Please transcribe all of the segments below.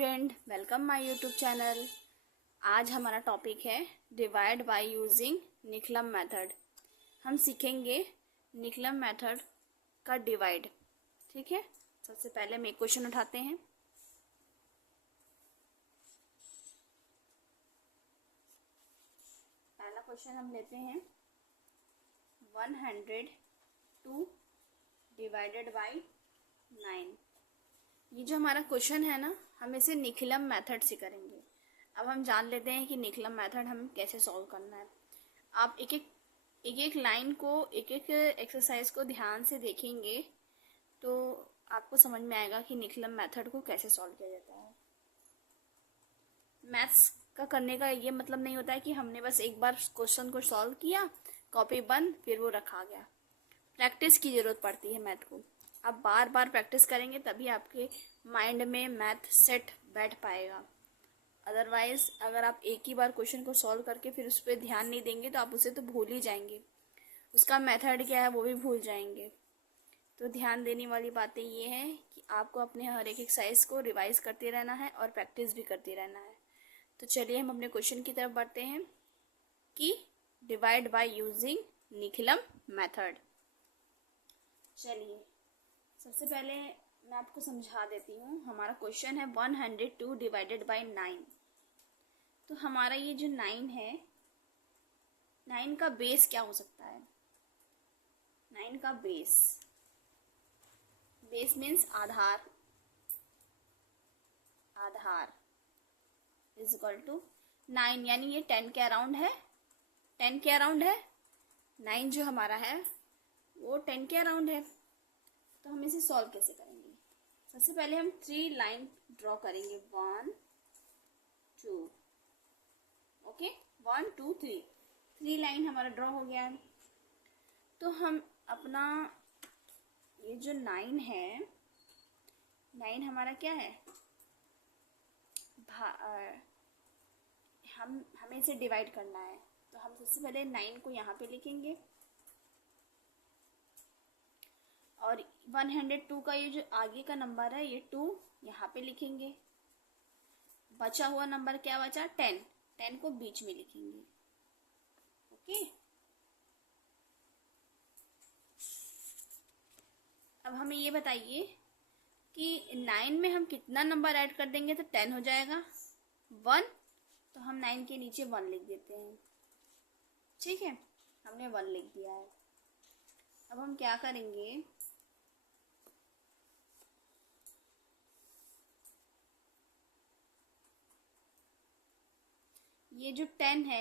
Student, welcome my YouTube channel. आज हमारा topic है डिवाइड बाय यूजिंग निकलम मेथड। हम सीखेंगे निकलम मेथड का डिवाइड। ठीक है, सबसे पहले हम एक क्वेश्चन उठाते हैं। पहला क्वेश्चन हम लेते हैं 102 डिवाइडेड बाय 9। ये जो हमारा क्वेश्चन है ना, हम इसे निकलम मेथड से करेंगे। अब हम जान लेते हैं कि निकलम मेथड हम कैसे सॉल्व करना है। आप एक लाइन को, एक एक एक्सरसाइज को ध्यान से देखेंगे तो आपको समझ में आएगा कि निकलम मेथड को कैसे सॉल्व किया जाता है। मैथ्स का करने का ये मतलब नहीं होता है कि हमने बस एक बार क्वेश्चन को सॉल्व किया, कॉपी बंद, फिर वो रखा गया। प्रैक्टिस की ज़रूरत पड़ती है मैथ को। आप बार बार प्रैक्टिस करेंगे तभी आपके माइंड में मैथ सेट बैठ पाएगा। अदरवाइज़ अगर आप एक ही बार क्वेश्चन को सॉल्व करके फिर उस पर ध्यान नहीं देंगे तो आप उसे तो भूल ही जाएंगे, उसका मेथड क्या है वो भी भूल जाएंगे। तो ध्यान देने वाली बातें ये हैं कि आपको अपने हर एक एक्सरसाइज को रिवाइज करते रहना है और प्रैक्टिस भी करते रहना है। तो चलिए हम अपने क्वेश्चन की तरफ बढ़ते हैं कि डिवाइड बाय यूजिंग निकलम मेथड। चलिए सबसे पहले मैं आपको समझा देती हूँ। हमारा क्वेश्चन है 102 डिवाइडेड बाय 9। तो हमारा ये जो 9 है, 9 का बेस क्या हो सकता है? 9 का बेस मीन्स आधार इज इक्वल टू 9, यानी ये 10 के अराउंड है। 10 के अराउंड है 9 जो हमारा है वो 10 के अराउंड है। तो हम इसे सॉल्व कैसे करेंगे? सबसे पहले हम 3 लाइन ड्रॉ करेंगे। 1 2, ओके, 1 2 3, 3 लाइन हमारा ड्रॉ हो गया है। तो हम अपना ये जो 9 है, 9 हमारा क्या है, हमें इसे डिवाइड करना है। तो हम सबसे पहले 9 को यहाँ पे लिखेंगे और 102 का ये जो आगे का नंबर है ये 2 यहाँ पे लिखेंगे। बचा हुआ नंबर क्या बचा? 10, 10 को बीच में लिखेंगे। ओके, अब हमें ये बताइए कि 9 में हम कितना नंबर ऐड कर देंगे तो 10 हो जाएगा? 1। तो हम 9 के नीचे 1 लिख देते हैं। ठीक है, हमने 1 लिख दिया है। अब हम क्या करेंगे, ये जो 10 है,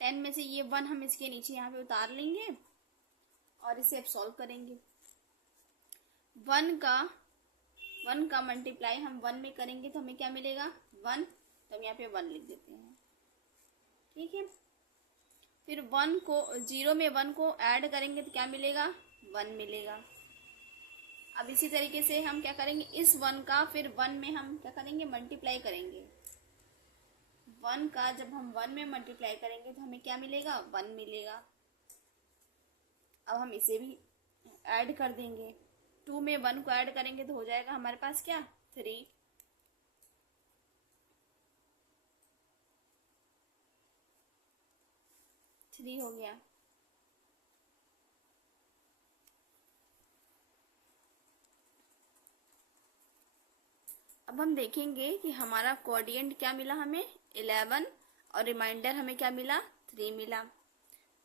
10 में से ये 1 हम इसके नीचे यहाँ पे उतार लेंगे और इसे अब सॉल्व करेंगे। 1 का मल्टीप्लाई हम 1 में करेंगे तो हमें क्या मिलेगा? 1। तो हम यहाँ पे 1 लिख देते हैं। ठीक है, फिर 1 को 0 में 1 को ऐड करेंगे तो क्या मिलेगा? 1 मिलेगा। अब इसी तरीके से हम क्या करेंगे, इस 1 का फिर 1 में हम क्या करेंगे, मल्टीप्लाई करेंगे। 1 का जब हम 1 में मल्टीप्लाई करेंगे तो हमें क्या मिलेगा? 1 मिलेगा। अब हम इसे भी ऐड कर देंगे। 2 में 1 को ऐड करेंगे तो हो जाएगा हमारे पास क्या? 3। हो गया। अब हम देखेंगे कि हमारा कोडियंट क्या मिला हमें? 11, और रिमाइंडर हमें क्या मिला? 3 मिला।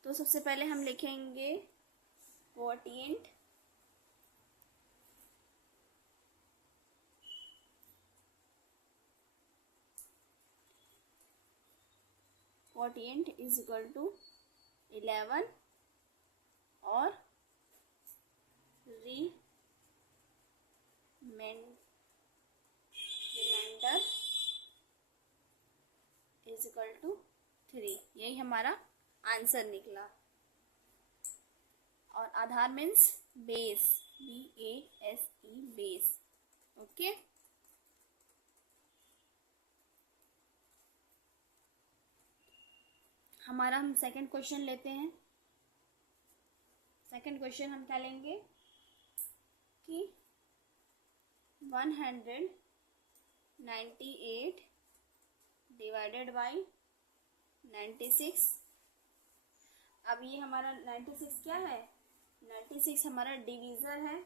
तो सबसे पहले हम लिखेंगे कोडियंट इज इक्वल टू 11 और रिमाइंडर इज इक्वल टू 3। यही हमारा आंसर निकला। और aadhaar means base, BASE, base. Okay, हमारा हम सेकंड क्वेश्चन लेते हैं। सेकंड क्वेश्चन हम क्या लेंगे कि 100 98 डिवाइडेड बाई 96। अब ये हमारा 96 क्या है, 96 हमारा डिवीज़र है,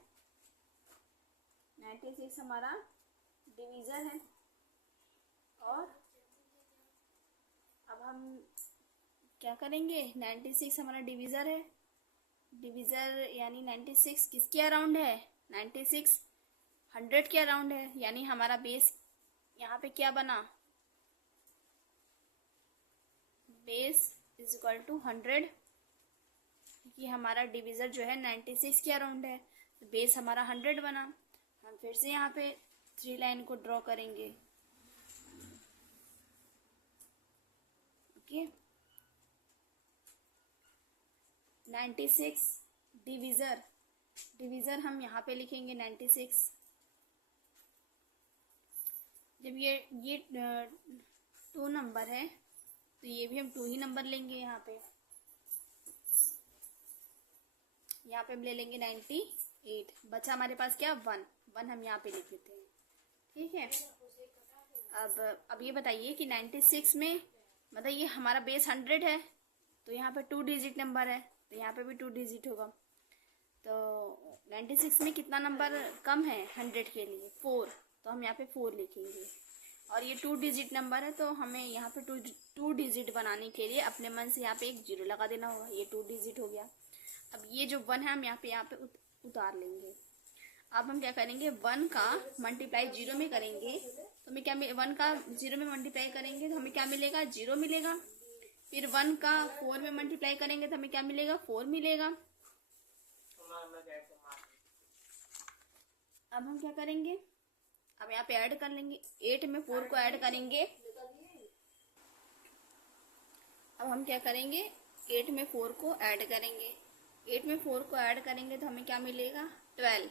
96 हमारा डिवीज़र है। और अब हम क्या करेंगे, 96 हमारा डिवीज़र है, डिवीज़र यानी 96 किसके अराउंड है, 96 100 के अराउंड है, यानी हमारा बेस यहाँ पे क्या बना, बेस इज इक्वल टू 100। ये हमारा डिवीज़र जो है 96 के अराउंड है, तो बेस हमारा 100 बना। हम फिर से यहाँ पे 3 लाइन को ड्रॉ करेंगे। ओके, 96 डिवीज़र, डिवीज़र हम यहाँ पे लिखेंगे 96। जब ये 2 नंबर है तो ये भी हम 2 ही नंबर लेंगे। यहाँ पे हम ले लेंगे 98, बचा हमारे पास क्या 1 हम यहाँ पे लिख देते हैं। ठीक है, अब ये बताइए कि 96 में मतलब ये हमारा बेस 100 है, तो यहाँ पे 2 डिजिट नंबर है, तो यहाँ पे भी 2 डिजिट होगा। तो 96 में कितना नंबर कम है 100 के लिए, 4, तो हम यहाँ पे 4 लिखेंगे। और ये 2 डिजिट नंबर है, तो हमें यहाँ पे 2 डिजिट बनाने के लिए अपने मन से यहाँ पे एक 0 लगा देना होगा। ये 2 डिजिट हो गया। अब ये जो 1 है हम यहाँ पे उतार लेंगे। अब हम क्या करेंगे, 1 का मल्टीप्लाई 0 में करेंगे तो हमें क्या 1 का 0 में मल्टीप्लाई करेंगे तो हमें क्या मिलेगा, 0 मिलेगा। फिर 1 का 4 में मल्टीप्लाई करेंगे तो हमें क्या मिलेगा, 4 मिलेगा। अब हम क्या करेंगे, अब यहाँ पे ऐड कर लेंगे, 8 में 4 को ऐड करेंगे। अब हम क्या करेंगे, 8 में 4 को ऐड करेंगे, 8 में 4 को ऐड करेंगे तो हमें क्या मिलेगा, 12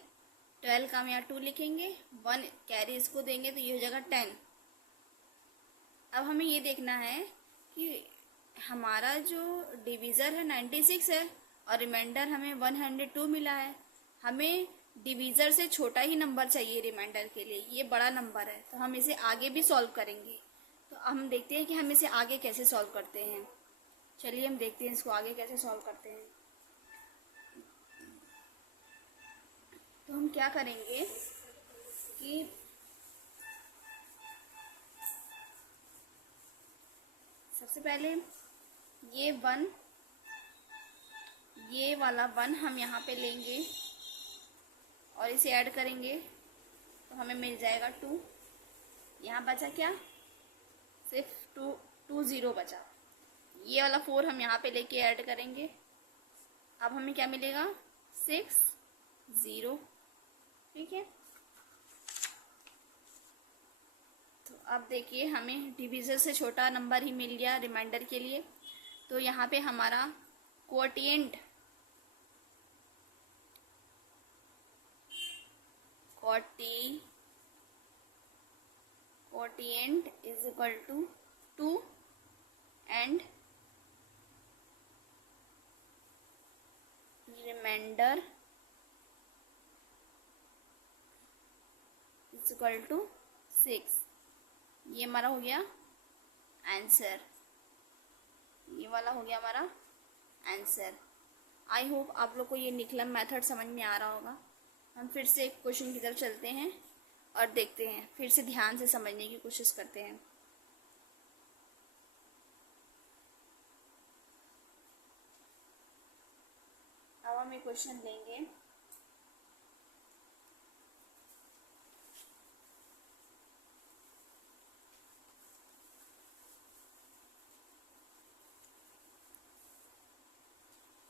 का हम यहाँ 2 लिखेंगे, 1 कैरी इसको देंगे तो ये हो जाएगा 10। अब हमें ये देखना है कि हमारा जो डिवीज़र है 96 है और रिमाइंडर हमें 102 मिला है। हमें डिवीज़र से छोटा ही नंबर चाहिए रिमाइंडर के लिए, ये बड़ा नंबर है, तो हम इसे आगे भी सॉल्व करेंगे। तो हम देखते हैं कि हम इसे आगे कैसे सॉल्व करते हैं। चलिए हम देखते हैं इसको आगे कैसे सॉल्व करते हैं। तो हम क्या करेंगे कि सबसे पहले ये वाला 1 हम यहाँ पे लेंगे और इसे ऐड करेंगे तो हमें मिल जाएगा 2। यहाँ बचा क्या, सिर्फ 2 0 बचा। ये वाला 4 हम यहाँ पे लेके ऐड करेंगे, अब हमें क्या मिलेगा, 6 0। ठीक है, तो अब देखिए हमें डिवीज़र से छोटा नंबर ही मिल गया रिमाइंडर के लिए। तो यहाँ पे हमारा quotient is equal to 2 and remainder is equal to 6। ये हमारा हो गया आंसर, ये वाला हो गया हमारा आंसर। आई होप आप लोग को ये निकलन मेथड समझ में आ रहा होगा। हम फिर से एक क्वेश्चन की तरफ चलते हैं और देखते हैं, फिर से ध्यान से समझने की कोशिश करते हैं। अब हम एक क्वेश्चन लेंगे,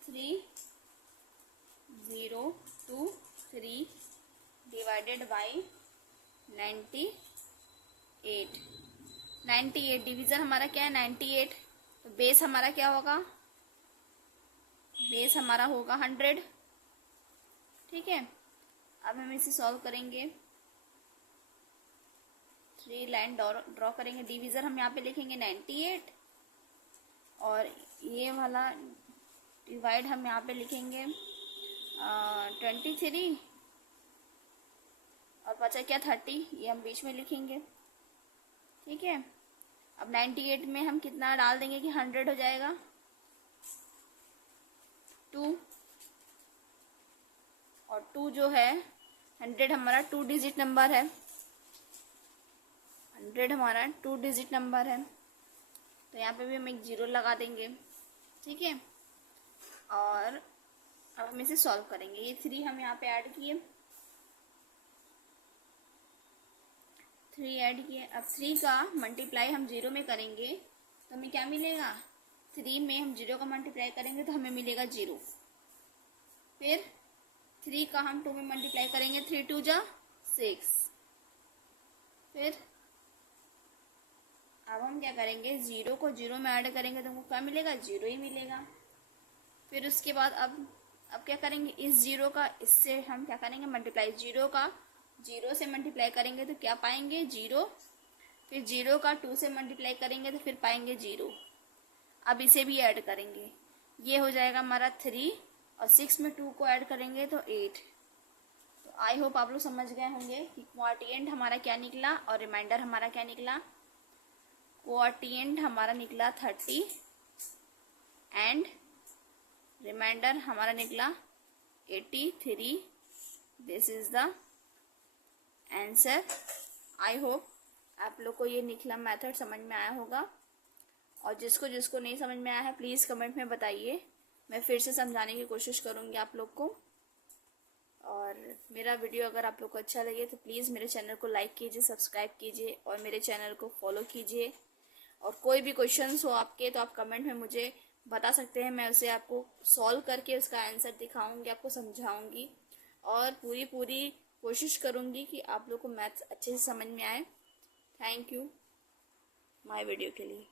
थ्री 0 2 3 डिवाइडेड बाई 98 डिवीज़न हमारा क्या है 98, तो बेस हमारा क्या होगा, बेस हमारा होगा 100। ठीक है, अब हम इसे सॉल्व करेंगे, 3 लाइन ड्रॉ करेंगे। डिवीज़र हम यहाँ पे लिखेंगे 98 और ये वाला डिवाइड हम यहाँ पे लिखेंगे 23 और बचा क्या 30, ये हम बीच में लिखेंगे। ठीक है। अब 98 में हम कितना डाल देंगे कि 100 हो जाएगा, 2, और 2 जो है 100 हमारा 2 डिजिट नंबर है, 100 हमारा 2 डिजिट नंबर है, तो यहाँ पे भी हम एक 0 लगा देंगे। ठीक है, और अब हम इसे सॉल्व करेंगे। ये 3 हम यहाँ पे ऐड किए, 3 ऐड किए। अब 3 का मल्टीप्लाई हम 0 में करेंगे तो हमें क्या मिलेगा, 3 में हम 0 का मल्टीप्लाई करेंगे तो हमें मिलेगा 0। फिर 3 का हम 2 में मल्टीप्लाई करेंगे, 3 2 जा 6। फिर अब हम क्या करेंगे, 0 को 0 में ऐड करेंगे तो हमको क्या मिलेगा, 0 ही मिलेगा। फिर उसके बाद अब क्या करेंगे, इस 0 का इससे हम क्या करेंगे मल्टीप्लाई, 0 का 0 से मल्टीप्लाई करेंगे तो क्या पाएंगे, 0। फिर 0 का 2 से मल्टीप्लाई करेंगे तो फिर पाएंगे 0। अब इसे भी ऐड करेंगे, ये हो जाएगा हमारा 3, और 6 में 2 को ऐड करेंगे तो 8। तो आई होप आप लोग समझ गए होंगे कि क्वोटिएंट हमारा क्या निकला और रिमाइंडर हमारा क्या निकला। क्वोटिएंट हमारा निकला 30 एंड रिमाइंडर हमारा निकला 83। This is the answer. I hope आप लोग को ये निकला मेथड समझ में आया होगा, और जिसको जिसको नहीं समझ में आया है प्लीज़ कमेंट में बताइए, मैं फिर से समझाने की कोशिश करूँगी आप लोग को। और मेरा वीडियो अगर आप लोग को अच्छा लगे तो प्लीज़ मेरे चैनल को लाइक कीजिए, सब्सक्राइब कीजिए और मेरे चैनल को फॉलो कीजिए। और कोई भी क्वेश्चंस हो आपके तो आप कमेंट में मुझे बता सकते हैं, मैं उसे आपको सॉल्व करके उसका आंसर दिखाऊंगी, आपको समझाऊंगी, और पूरी कोशिश करूंगी कि आप लोग को मैथ्स अच्छे से समझ में आए। थैंक यू माय वीडियो के लिए।